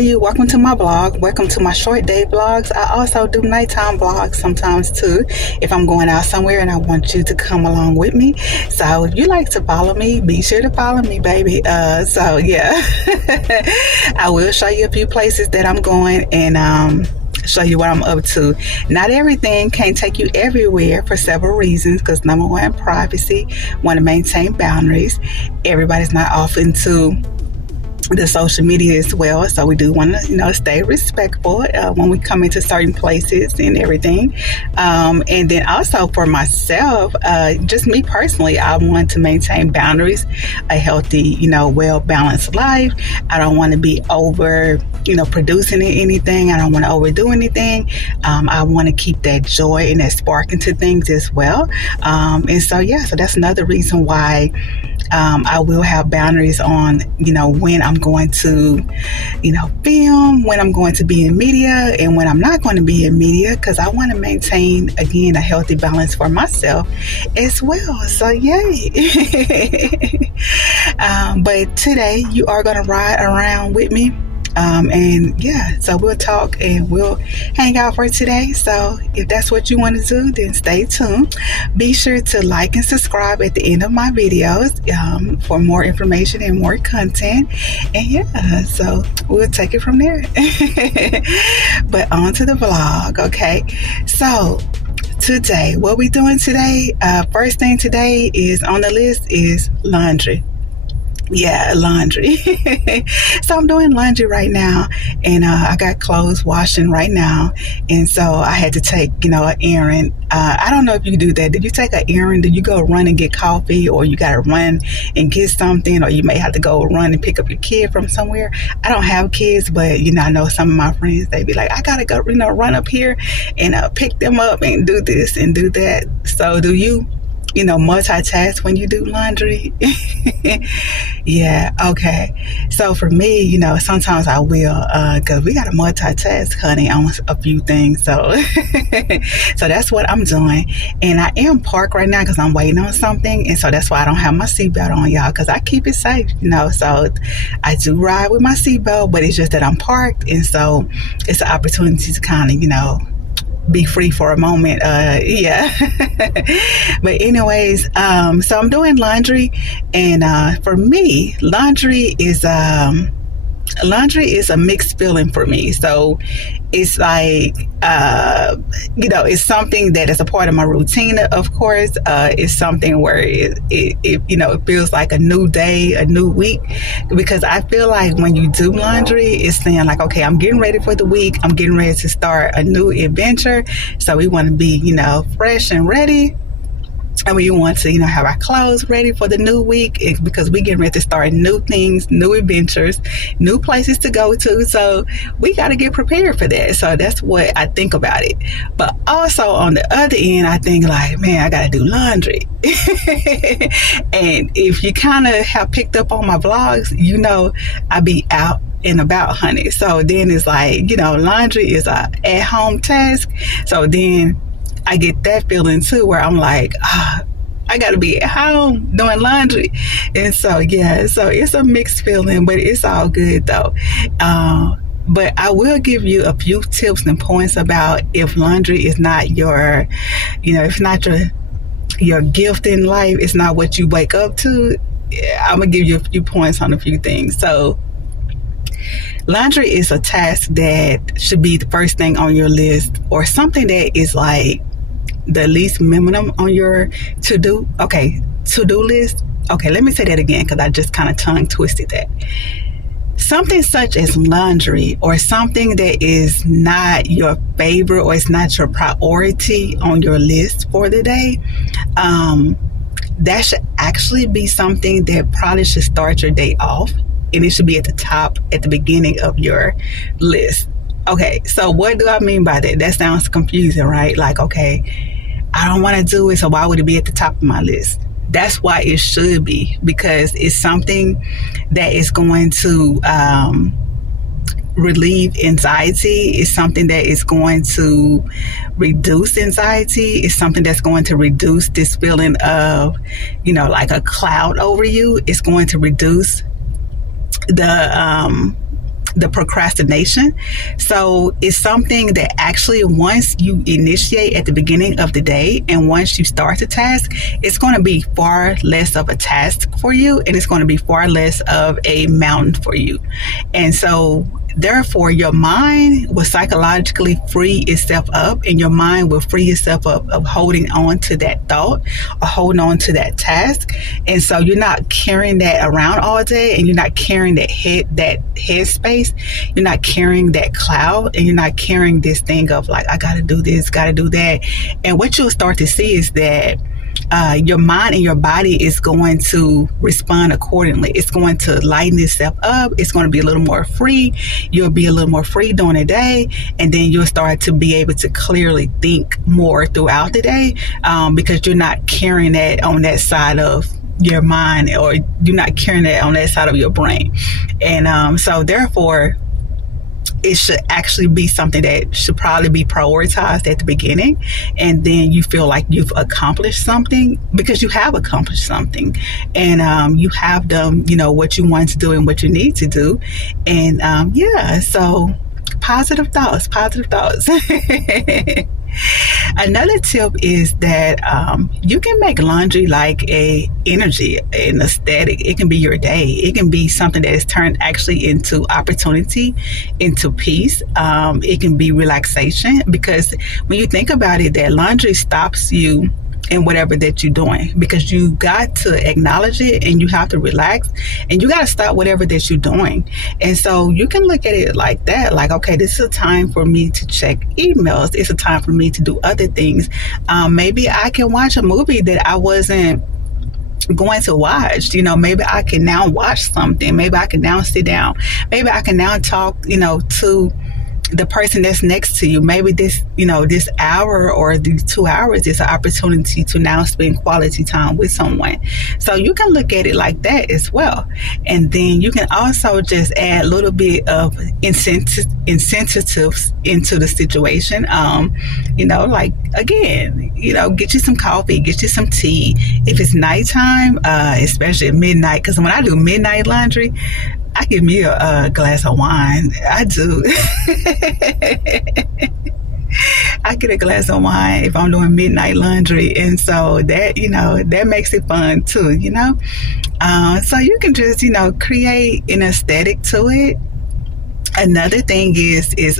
you? Welcome to my blog. Welcome to my short day vlogs. I also do nighttime vlogs sometimes too, if I'm going out somewhere and I want you to come along with me. So if you like to follow me, be sure to follow me, baby. So yeah, I will show you a few places that I'm going and show you what I'm up to. Not everything can't take you everywhere for several reasons, because number one, privacy. Want to maintain boundaries. Everybody's not off into the social media as well, so we do want to stay respectful when we come into certain places and everything. And then also for myself, just me personally, I want to maintain boundaries, a healthy, well-balanced life. I don't want to be over producing anything. I don't want to overdo anything. I want to keep that joy and that spark into things as well. And so that's another reason why I will have boundaries on, when I'm going to, film, when I'm going to be in media, and when I'm not going to be in media, because I want to maintain, again, a healthy balance for myself as well. So, yay. But today, you are going to ride around with me. So we'll talk and we'll hang out for today. So if that's what you want to do, then stay tuned. Be sure to like and subscribe at the end of my videos for more information and more content. And so we'll take it from there. But on to the vlog, okay? So today, what we doing today, first thing today is on the list is laundry. Yeah, laundry. So I'm doing laundry right now, and I got clothes washing right now, and so I had to take, an errand. I don't know if you do that. Did you take an errand? Did you go run and get coffee, or you got to run and get something, or you may have to go run and pick up your kid from somewhere? I don't have kids, but I know some of my friends, they be like, I gotta go, run up here and pick them up and do this and do that. So do you? Multitask when you do laundry? Yeah, okay. So for me, sometimes I will, because we got to multitask, honey, on a few things. So, so that's what I'm doing. And I am parked right now because I'm waiting on something. And so that's why I don't have my seatbelt on, y'all, because I keep it safe, So I do ride with my seatbelt, but it's just that I'm parked. And so it's an opportunity to kind of, be free for a moment. But anyways, so I'm doing laundry, and for me, laundry is a mixed feeling for me. So it's like, it's something that is a part of my routine, of course. It's something where it feels like a new day, a new week, because I feel like when you do laundry, it's saying like, okay, I'm getting ready for the week. I'm getting ready to start a new adventure. So we want to be, fresh and ready. And we want to, have our clothes ready for the new week, because we getting ready to start new things, new adventures, new places to go to. So we got to get prepared for that. So that's what I think about it. But also on the other end, I think like, man, I got to do laundry. And if you kind of have picked up on my vlogs, I be out and about, honey. So then it's like, laundry is a at-home task. So then I get that feeling too, where I'm like, I gotta be at home doing laundry. And so so it's a mixed feeling, but it's all good though. But I will give you a few tips and points about if laundry is not your, if not your gift in life, it's not what you wake up to. I'm gonna give you a few points on a few things. So laundry is a task that should be the first thing on your list, or something that is like the least minimum on your to-do list. Okay, let me say that again, because I just kind of tongue twisted that. Something such as laundry, or something that is not your favorite, or it's not your priority on your list for the day, that should actually be something that probably should start your day off, and it should be at the top, at the beginning of your list. Okay, so what do I mean by that? That sounds confusing, right? Like, okay, I don't want to do it, so why would it be at the top of my list? That's why it should be, because it's something that is going to relieve anxiety. It's something that is going to reduce anxiety. It's something that's going to reduce this feeling of, like a cloud over you. It's going to reduce the the procrastination. So it's something that actually once you initiate at the beginning of the day and once you start the task, it's going to be far less of a task for you and it's going to be far less of a mountain for you. And so therefore your mind will psychologically free itself up and your mind will free itself up of holding on to that thought or holding on to that task. And so you're not carrying that around all day and you're not carrying that head space. You're not carrying that cloud and you're not carrying this thing of like, I gotta do this, gotta do that. And what you'll start to see is that your mind and your body is going to respond accordingly. It's going to lighten itself up. It's going to be a little more free. You'll be a little more free during the day. And then you'll start to be able to clearly think more throughout the day because you're not carrying that on that side of your mind or you're not carrying that on that side of your brain. And so therefore, it should actually be something that should probably be prioritized at the beginning. And then you feel like you've accomplished something because you have accomplished something. And you have done, what you want to do and what you need to do. And so positive thoughts. Another tip is that you can make laundry like a energy, an aesthetic. It can be your day. It can be something that is turned actually into opportunity, into peace. It can be relaxation because when you think about it, that laundry stops you in whatever that you're doing because you got to acknowledge it and you have to relax and you got to stop whatever that you're doing. And so you can look at it like that, like, okay, this is a time for me to check emails. It's a time for me to do other things. Maybe I can watch a movie that I wasn't going to watch. Maybe I can now watch something. Maybe I can now sit down. Maybe I can now talk, to the person that's next to you. Maybe this hour or these 2 hours is an opportunity to now spend quality time with someone. So you can look at it like that as well. And then you can also just add a little bit of incentives into the situation. Like again, get you some coffee, get you some tea. If it's nighttime, especially at midnight, because when I do midnight laundry, I give me a glass of wine. I do. I get a glass of wine if I'm doing midnight laundry. And so that, that makes it fun too, So you can just, create an aesthetic to it. Another thing is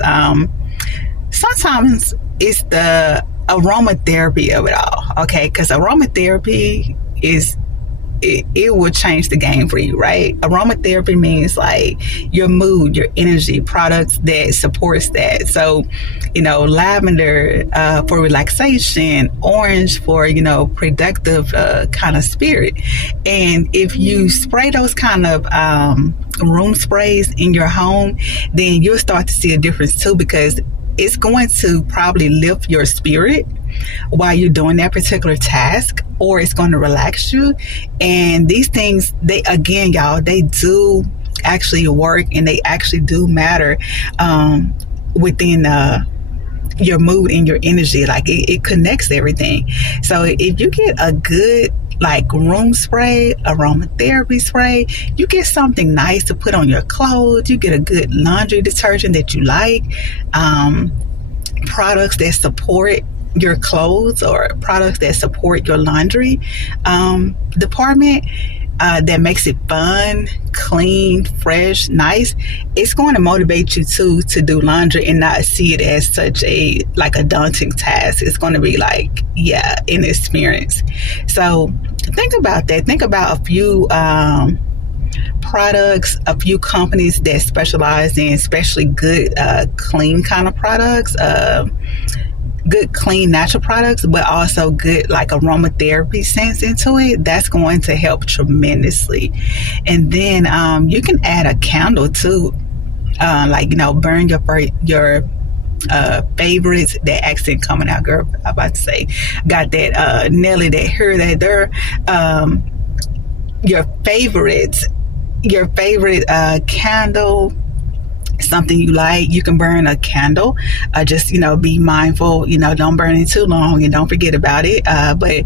sometimes it's the aromatherapy of it all. Okay. Because aromatherapy is, it will change the game for you, right? Aromatherapy means like your mood, your energy, products that supports that. So, lavender for relaxation, orange for, productive kind of spirit. And if you spray those kind of room sprays in your home, then you'll start to see a difference too, because it's going to probably lift your spirit while you're doing that particular task, or it's going to relax you. And these things, they do actually work and they actually do matter within your mood and your energy. Like it connects everything. So if you get a good room spray, aromatherapy spray, you get something nice to put on your clothes, you get a good laundry detergent that you like, products that support your clothes or products that support your laundry department, that makes it fun, clean, fresh, nice. It's going to motivate you to do laundry and not see it as such a daunting task. It's going to be an experience. So think about that. Think about a few products, a few companies that specialize in especially good clean kind of products, good clean natural products, but also good aromatherapy scents into it. That's going to help tremendously. And then you can add a candle too, burn your favorites. That accent coming out, girl. I'm about to say, got that Nelly, that her, that there. Your favorite candle, something you like, you can burn a candle. Just be mindful, don't burn it too long and don't forget about it. But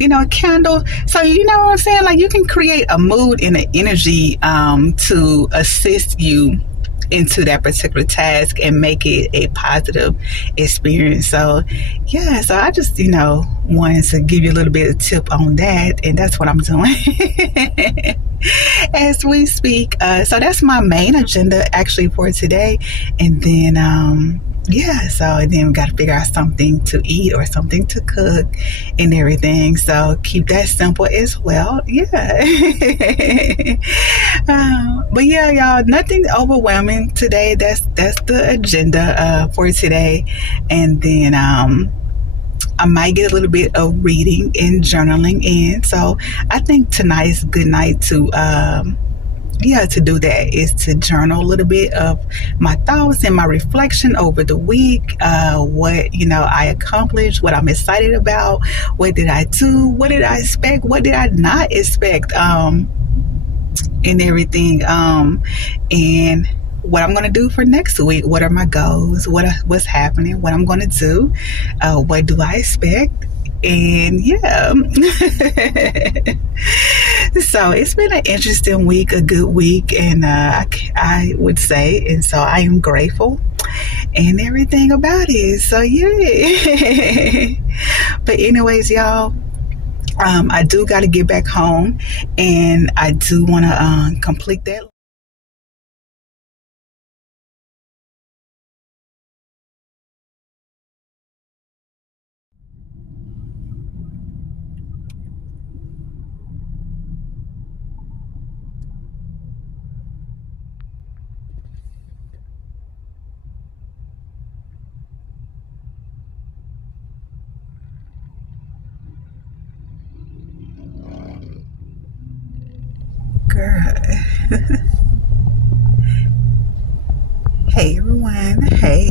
a candle, so what I'm saying, you can create a mood and an energy to assist you into that particular task and make it a positive experience. So yeah, so I just wanted to give you a little bit of tip on that, and that's what I'm doing as we speak. So that's my main agenda actually for today, and then and then we got to figure out something to eat or something to cook and everything. So keep that simple as well. Yeah. But yeah, y'all, nothing overwhelming today. That's the agenda for today. And then I might get a little bit of reading and journaling in. So I think tonight's a good night to do that, is to journal a little bit of my thoughts and my reflection over the week, what I accomplished, what I'm excited about, what did I do, what did I expect, what did I not expect, and everything, and what I'm going to do for next week. What are my goals, what's happening, what I'm going to do, what do I expect. And yeah, so it's been an interesting week, a good week, and I would say, and so I am grateful and everything about it. So yeah. But anyways, y'all, I do got to get back home, and I do want to complete that. Girl. Hey everyone. Hey,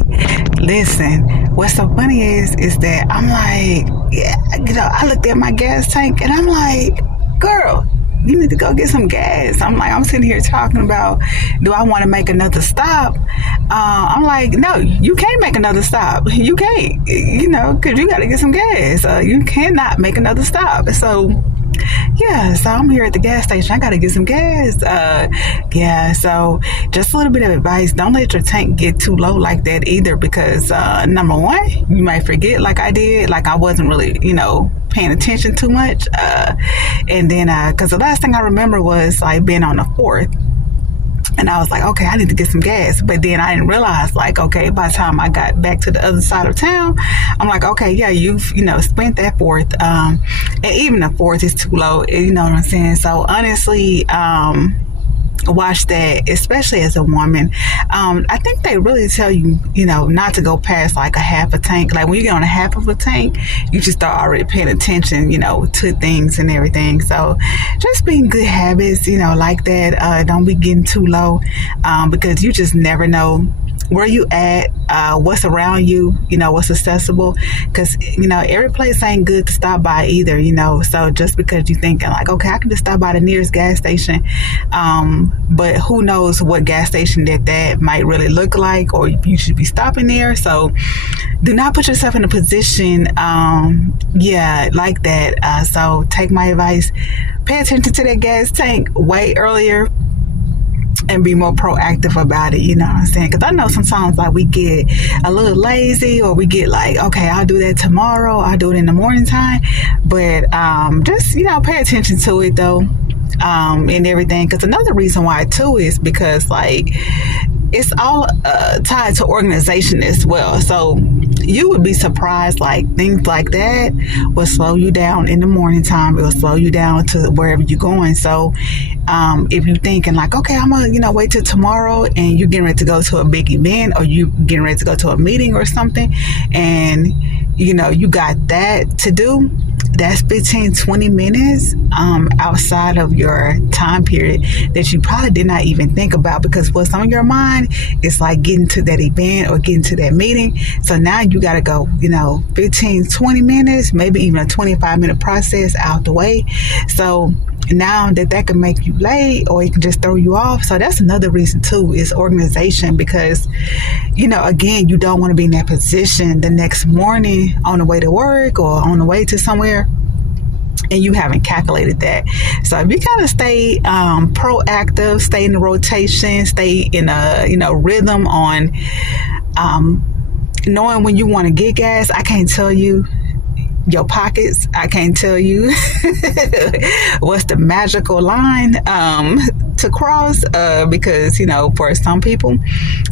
listen, what's so funny is that I'm like, yeah, I looked at my gas tank and I'm like, girl, you need to go get some gas. I'm sitting here talking about, do I want to make another stop? I'm like, no, you can't make another stop. You can't, because you got to get some gas. You cannot make another stop. So yeah, so I'm here at the gas station. I gotta get some gas. So just a little bit of advice. Don't let your tank get too low like that either, because number one, you might forget, like I did. Like I wasn't really, paying attention too much. And then, because the last thing I remember was like being on the 4th. And I was like, okay, I need to get some gas. But then I didn't realize, like, okay, by the time I got back to the other side of town, I'm like, okay, yeah, you've, spent that 4th. And even the 4th is too low. You know what I'm saying? So honestly, watch that, especially as a woman. I think they really tell you, not to go past like a half a tank. Like when you get on a half of a tank, you just start already paying attention, to things and everything. So just being good habits, like that. Don't be getting too low, because you just never know where you at, what's around you, what's accessible, because every place ain't good to stop by either, so just because you thinking like, okay, I can just stop by the nearest gas station, but who knows what gas station that might really look like, or you should be stopping there. So do not put yourself in a position like that. So take my advice, pay attention to that gas tank way earlier and be more proactive about it, you know what I'm saying? Because I know sometimes like we get a little lazy, or we get like, okay, I'll do that tomorrow, I'll do it in the morning time, but just pay attention to it though, and everything. Because another reason why too is because like it's all tied to organization as well. So you would be surprised, like things like that will slow you down in the morning time. It will slow you down to wherever you're going. So if you're thinking like, okay, I'm gonna wait till tomorrow, and you're getting ready to go to a big event, or you getting ready to go to a meeting or something, and you got that to do, that's 15-20 minutes outside of your time period that you probably did not even think about, because what's on your mind is like getting to that event or getting to that meeting. So now you got to go 15-20 minutes, maybe even a 25-minute process out the way. So now that can make you late, or it can just throw you off. So that's another reason too, is organization, because again, you don't want to be in that position the next morning on the way to work or on the way to somewhere and you haven't calculated that. So if you kind of stay proactive, stay in the rotation, stay in a rhythm on knowing when you want to get gas, I can't tell you your pockets. I can't tell you what's the magical line to cross because for some people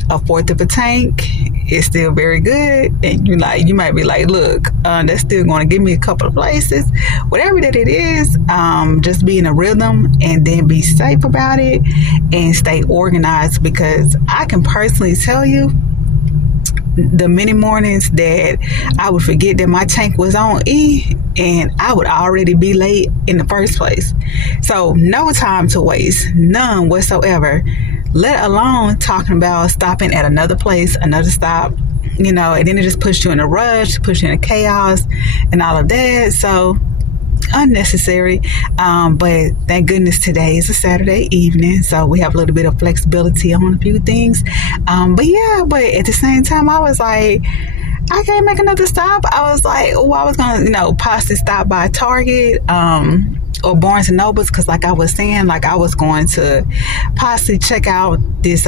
a fourth of a tank is still very good, and you might be like, look, that's still going to give me a couple of places, whatever that it is. Just be in a rhythm and then be safe about it and stay organized, because I can personally tell you the many mornings that I would forget that my tank was on E, and I would already be late in the first place. So no time to waste, none whatsoever, let alone talking about stopping at another place, another stop, and then it just puts you in a rush, puts you in a chaos and all of that. So unnecessary. But thank goodness today is a Saturday evening, so we have a little bit of flexibility on a few things. But at the same time, I was like, I can't make another stop. I was like, I was gonna possibly stop by Target or Barnes and Nobles, because like I was saying, like I was going to possibly check out this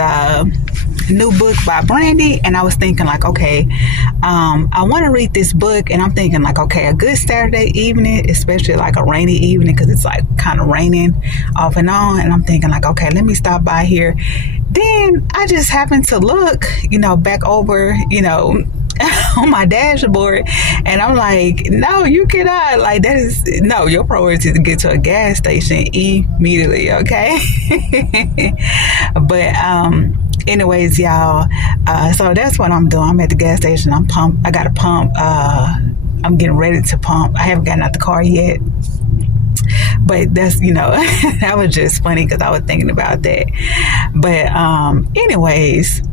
new book by Brandy, and I was thinking like, okay, I want to read this book, and I'm thinking like, okay, a good Saturday evening, especially like a rainy evening, because it's like kind of raining off and on, and I'm thinking like, okay, let me stop by here. Then I just happened to look back over on my dashboard, and I'm like, no, you cannot, like, that is no, your priority is to get to a gas station immediately, okay? But anyways, y'all, so that's what I'm doing. I'm at the gas station. I got a pump. I'm getting ready to pump. I haven't gotten out the car yet, but that's that was just funny because I was thinking about that. But anyways,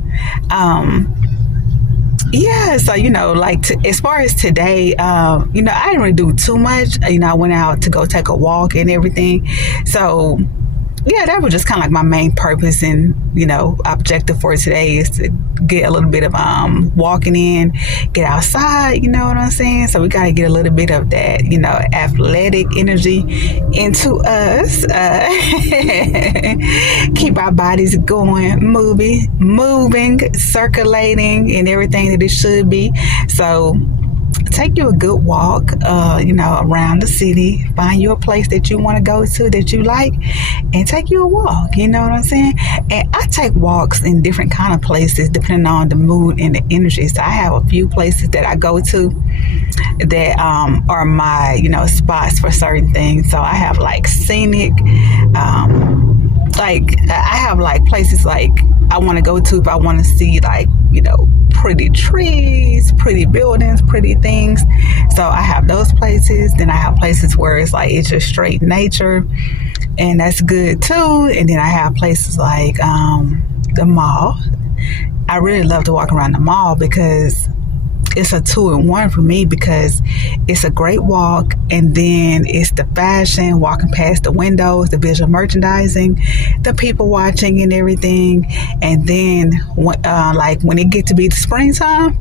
yeah, so as far as today, I didn't really do too much. I went out to go take a walk and everything. So yeah, that was just kind of like my main purpose and objective for today, is to get a little bit of walking in, get outside, you know what I'm saying? So we got to get a little bit of that athletic energy into us, keep our bodies going, moving, circulating, and everything that it should be. So take you a good walk, around the city. Find you a place that you want to go to that you like, and take you a walk. You know what I'm saying? And I take walks in different kind of places depending on the mood and the energy. So I have a few places that I go to that are my spots for certain things. So I have like scenic, like I have like places like I want to go to if I want to see like pretty trees, pretty buildings, pretty things. So I have those places. Then I have places where it's like it's just straight nature, and that's good too. And then I have places like the mall. I really love to walk around the mall because it's a 2-in-1 for me, because it's a great walk, and then it's the fashion, walking past the windows, the visual merchandising, the people watching and everything. And then when it get to be the springtime,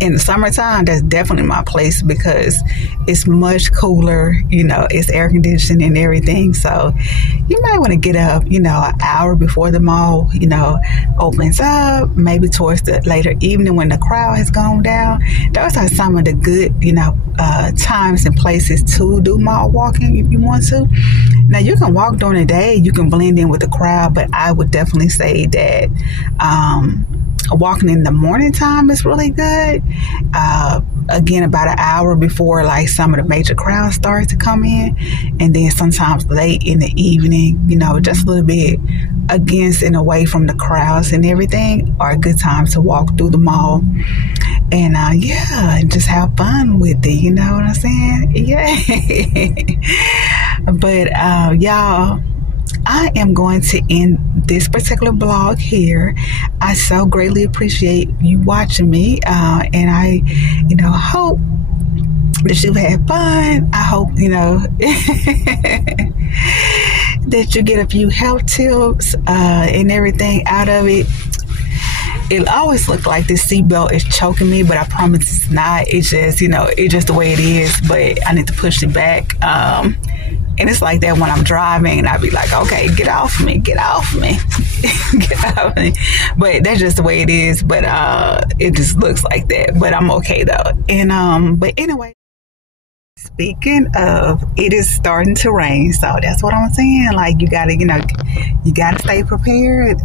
in the summertime, that's definitely my place, because it's much cooler, it's air conditioned and everything. So you might want to get up, an hour before the mall, opens up, maybe towards the later evening when the crowd has gone down. Those are some of the good, times and places to do mall walking if you want to. Now, you can walk during the day, you can blend in with the crowd, but I would definitely say that walking in the morning time is really good. Again, about an hour before like some of the major crowds start to come in, and then sometimes late in the evening, just a little bit against and away from the crowds and everything, are a good time to walk through the mall. And and just have fun with it, you know what I'm saying? Yeah. But y'all, I am going to end this particular blog here. I so greatly appreciate you watching me, and I, hope that you had fun. I hope, that you get a few health tips and everything out of it. it always looked like this seatbelt is choking me, but I promise it's not. It's just, it's just the way it is, but I need to push it back. And it's like that when I'm driving, and I be like, okay, get off me, get off me, get off me. But that's just the way it is. But it just looks like that. But I'm okay though. And but anyway. Speaking of, it is starting to rain, so that's what I'm saying. Like, you gotta stay prepared.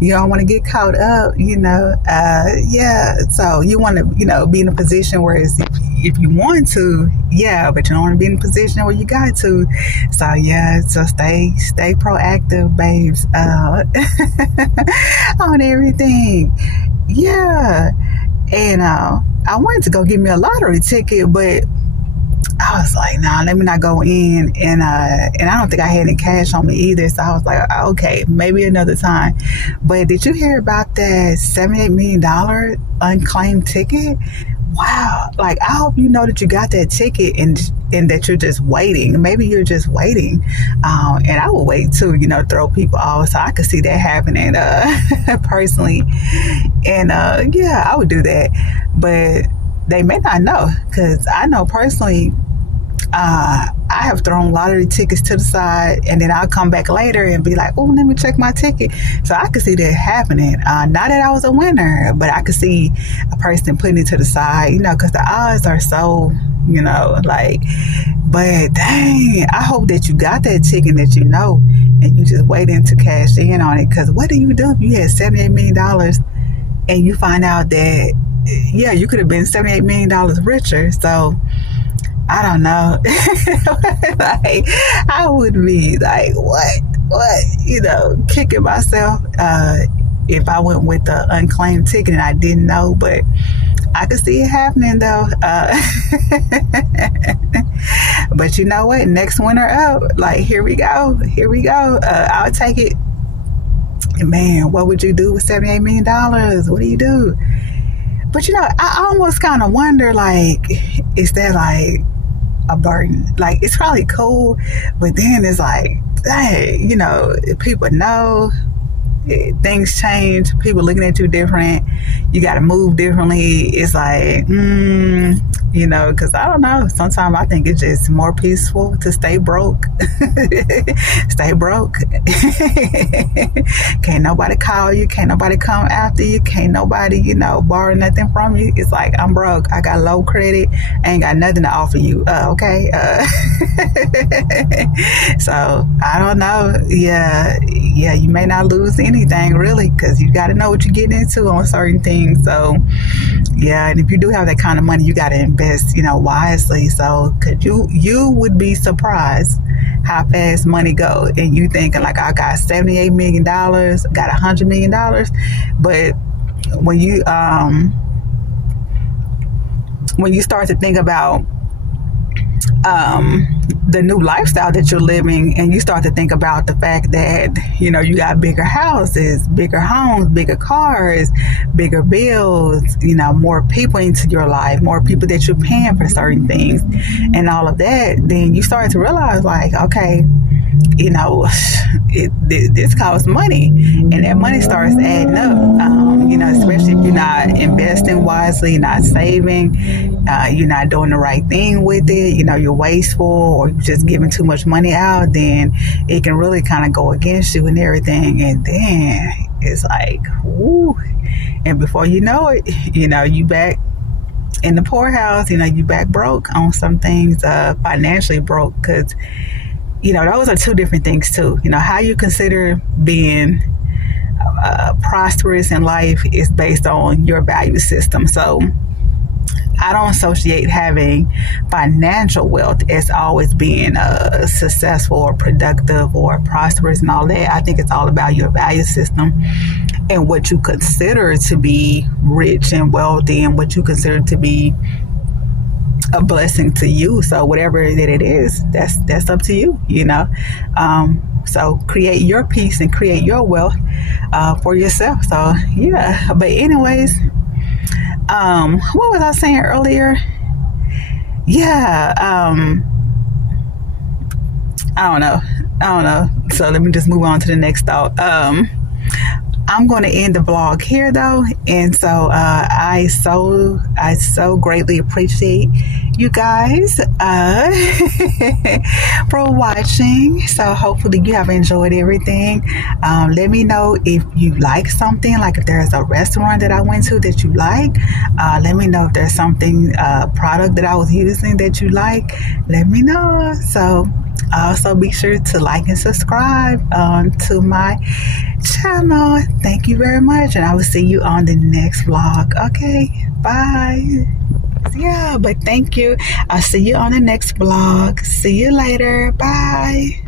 You don't want to get caught up, yeah. So you want to, be in a position where if you want to, yeah, but you don't want to be in a position where you got to. So yeah, so stay proactive, babes, on everythh. Yeah. And I wanted to go get me a lottery ticket, but I was like, nah, let me not go in. And I don't think I had any cash on me either. So I was like, okay, maybe another time. But did you hear about that $78 million unclaimed ticket? Wow. Like, I hope you know that you got that ticket and that you're just waiting. Maybe you're just waiting. And I will wait too, throw people off. So I could see that happening personally. And yeah, I would do that. But they may not know, because I know personally, I have thrown lottery tickets to the side, and then I'll come back later and be like, oh, let me check my ticket. So I could see that happening. Not that I was a winner, but I could see a person putting it to the side, because the odds are so, but dang, I hope that you got that ticket, that and you just waiting to cash in on it. Because what do you do if you had $78 million and you find out that, yeah, you could have been $78 million richer? So I don't know. Like, I would be like, what, kicking myself if I went with the unclaimed ticket and I didn't know. But I could see it happening though. But you know what? Next winter up, like, here we go. I'll take it. Man, what would you do with $78 million? What do you do? But I almost kind of wonder, like, is that like a burden? Like, it's probably cool, but then it's like, hey, people know, things change, people looking at you different, you got to move differently. It's like, because I don't know, sometimes I think it's just more peaceful to stay broke. Stay broke. Can't nobody call you, can't nobody come after you, can't nobody, borrow nothing from you. It's like, I'm broke, I got low credit, I ain't got nothing to offer you. Okay. So I don't know. Yeah, you may not lose anything really, because you got to know what you're getting into on certain things. So yeah, and if you do have that kind of money, you got to invest, wisely. So, cause you would be surprised how fast money go, and you thinking like, I got $78 million, got $100 million, but when you start to think about the new lifestyle that you're living, and you start to think about the fact that you got bigger houses, bigger homes, bigger cars, bigger bills, more people into your life, more people that you're paying for certain things and all of that, then you start to realize, like, okay, this costs money, and that money starts adding up. Especially if you're not investing wisely, not saving, you're not doing the right thing with it, you're wasteful, or you're just giving too much money out, then it can really kind of go against you and everything. And then it's like, woo, and before you know it, you back in the poorhouse, you back broke on some things, financially broke, because those are two different things too. How you consider being prosperous in life is based on your value system. So I don't associate having financial wealth as always being successful or productive or prosperous and all that. I think it's all about your value system and what you consider to be rich and wealthy, and what you consider to be a blessing to you. So whatever that it is, that's up to you, so create your peace and create your wealth for yourself. So yeah, but anyways, what was I saying earlier? Yeah, I don't know. So let me just move on to the next thought. I'm going to end the vlog here though, and so I so greatly appreciate you guys for watching. So hopefully you have enjoyed everything. Let me know if you like something, like if there's a restaurant that I went to that you like. Let me know if there's something product that I was using that you like. Let me know. So also be sure to like and subscribe to my channel. Thank you very much, and I will see you on the next vlog. Okay, bye. Yeah, but thank you. I'll see you on the next vlog. See you later. Bye.